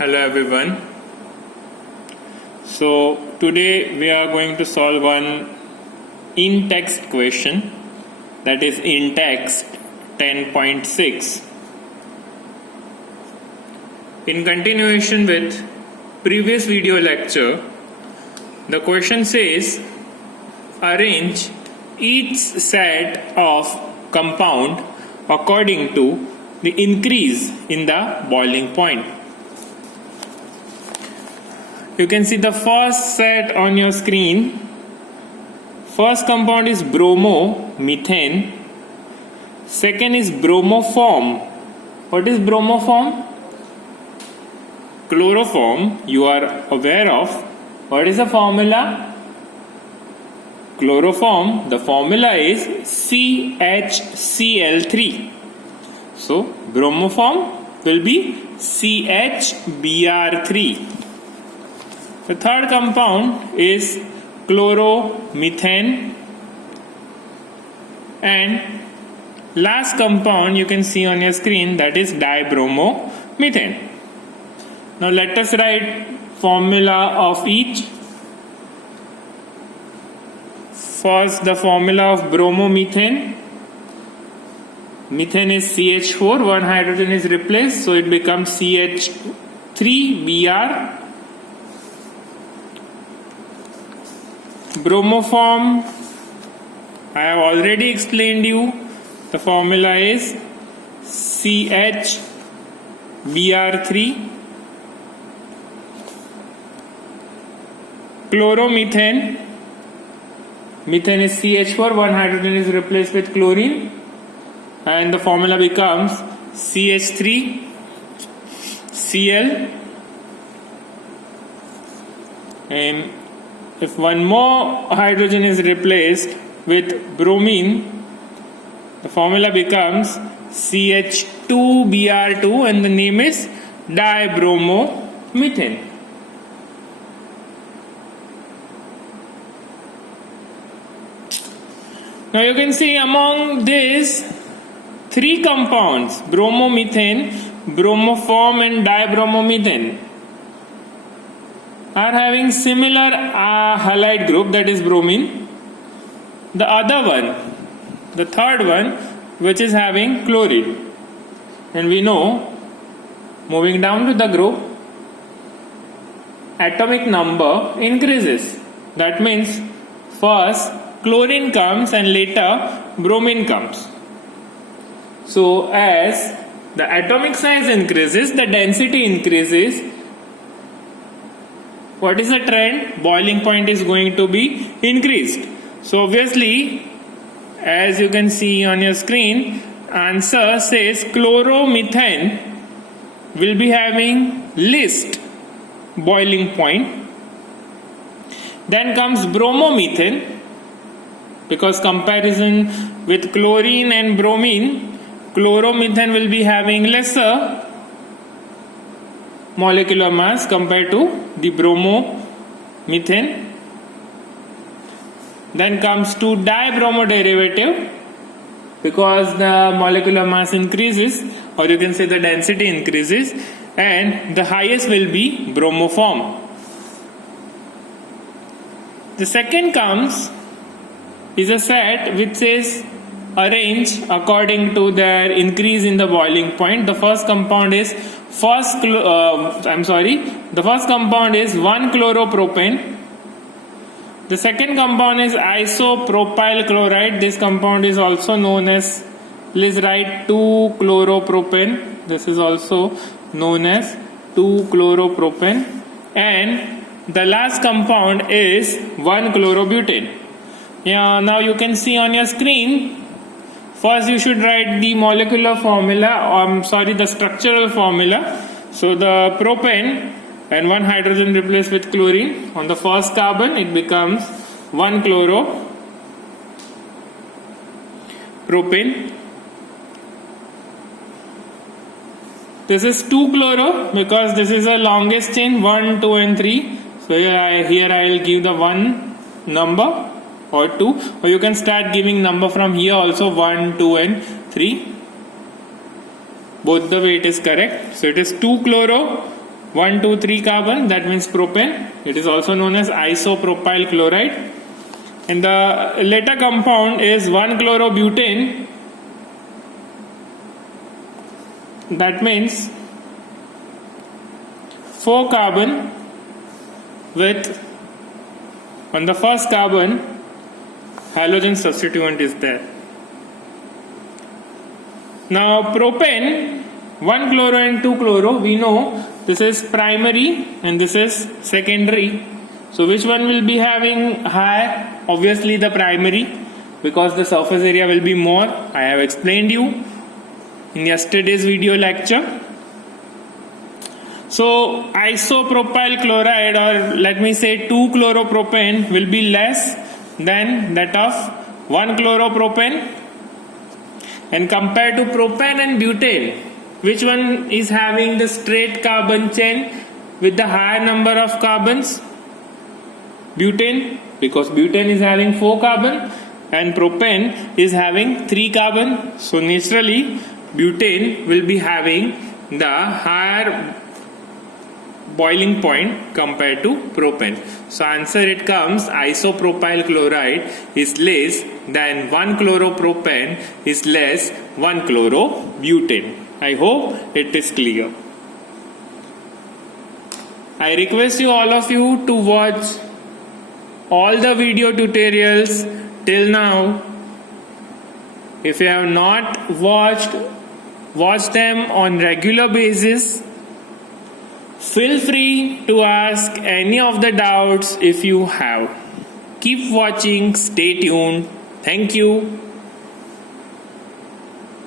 Hello everyone. So today we are going to solve one in-text question, that is in-text 10.6. In continuation with previous video lecture, the question says arrange each set of compound according to the increase in the boiling point. You can see the first set on your screen. First compound is bromomethane. Second is bromoform. What is bromoform? Chloroform, you are aware of. What is the formula? Chloroform, the formula is CHCl3. So, bromoform will be CHBr3. The third compound is chloromethane, and last compound you can see on your screen, that is dibromomethane. Now let us write formula of each. First, the formula of bromomethane. Methane is CH4, one hydrogen is replaced, so it becomes CH3Br. Bromoform, I have already explained you. The formula is CHBr3. Chloromethane, methane is CH4, one hydrogen is replaced with chlorine, and the formula becomes CH3Cl. And if one more hydrogen is replaced with bromine, the formula becomes CH2Br2, and the name is dibromomethane. Now you can see among these three compounds, bromomethane, bromoform and dibromomethane, are having similar halide group, that is bromine. The other one, the third one, which is having chlorine. And we know, moving down to the group, atomic number increases. That means first chlorine comes and later bromine comes. So as the atomic size increases, the density increases. What is the trend? Boiling point is going to be increased. So obviously, as you can see on your screen, answer says chloromethane will be having least boiling point. Then comes bromomethane, because comparison with chlorine and bromine, chloromethane will be having lesser molecular mass compared to the bromomethane. Then comes to dibromo derivative, because the molecular mass increases, or you can say the density increases, and the highest will be bromoform. The second comes is a set which says arrange according to their increase in the boiling point. The first compound is the first compound is 1-chloropropane. The second compound is isopropyl chloride. This compound is also known as, let's write 2-chloropropane. This is also known as 2-chloropropane. And the last compound is 1-chlorobutane. Now you can see on your screen, first you should write the molecular formula, the structural formula. So the propane and one hydrogen replaced with chlorine. On the first carbon it becomes 1-chloropropane. This is 2-chloro because this is the longest chain, 1, 2 and 3. So here I will give the 1 number or 2, or you can start giving number from here also, 1, 2 and 3. Both the way it is correct. So it is 2-chloro 1, 2, 3 carbon, that means propane. It is also known as isopropyl chloride. And the later compound is 1-chlorobutane. That means 4 carbon with, on the first carbon, halogen substituent is there. Now propane, 1-chloro and 2-chloro, we know this is primary and this is secondary. So which one will be having high? Obviously the primary, because the surface area will be more. I have explained you in yesterday's video lecture. So isopropyl chloride, or let me say 2-chloropropane, will be less than that of 1-chloropropane. And compared to propane and butane, which one is having the straight carbon chain with the higher number of carbons? Butane, because butane is having 4 carbon and propane is having 3 carbon. So naturally butane will be having the higher boiling point compared to propane. So answer it comes, isopropyl chloride is less than 1-chloropropane is less 1-chlorobutane. I hope it is clear. I request you, all of you, to watch all the video tutorials till now. If you have not watch them on regular basis. Feel free to ask any of the doubts if you have. Keep watching, stay tuned. Thank you.